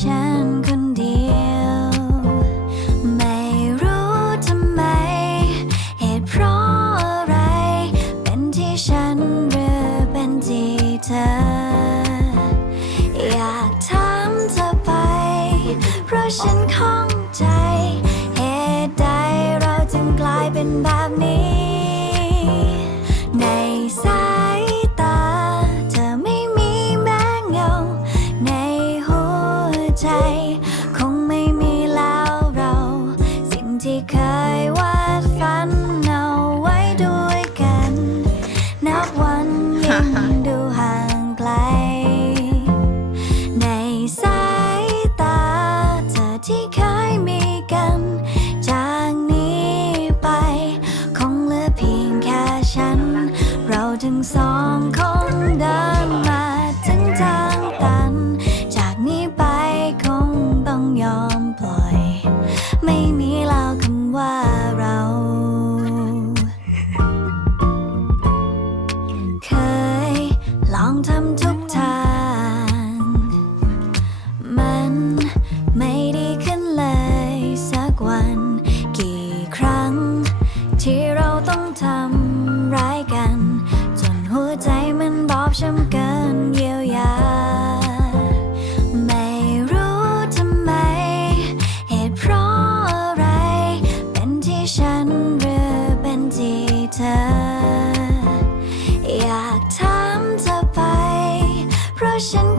ฉันคนเดียว ไม่รู้ทำไม เหตุเพราะอะไร เป็นที่ฉันหรือเป็นที่เธอ อยากถามเธอไป เพราะฉันข้องใจ เหตุใดเราจึงกลายเป็นแบบนี้ ที่เคยวาดฝันเอาไว้ด้วยกัน นับวันยิ่งดูห่างไกล ในสายตาเธอที่เคยมีกัน จากนี้ไป คงเหลือเพียงแค่ฉัน เราทั้งสองคนเดินมา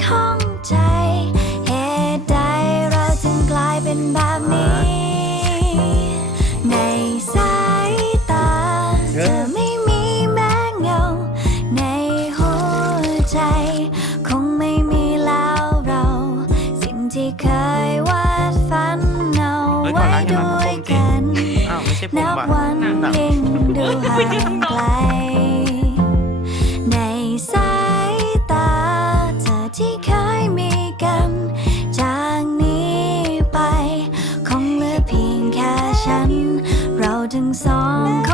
ข้องใจ เหตุใดเราจึงกลายเป็นแบบนี้ ในสายตา เธอไม่มีแม้เงา ในหัวใจ คงไม่มีแล้วเรา สิ่งที่เคยวาดฝันเอาไว้ด้วยกัน อ้าวไม่ใช่ผมนับว่ะ วันยิ่งดูห่างไกล ไป คงเหลือเพียงแค่ฉัน เราทั้งสองคน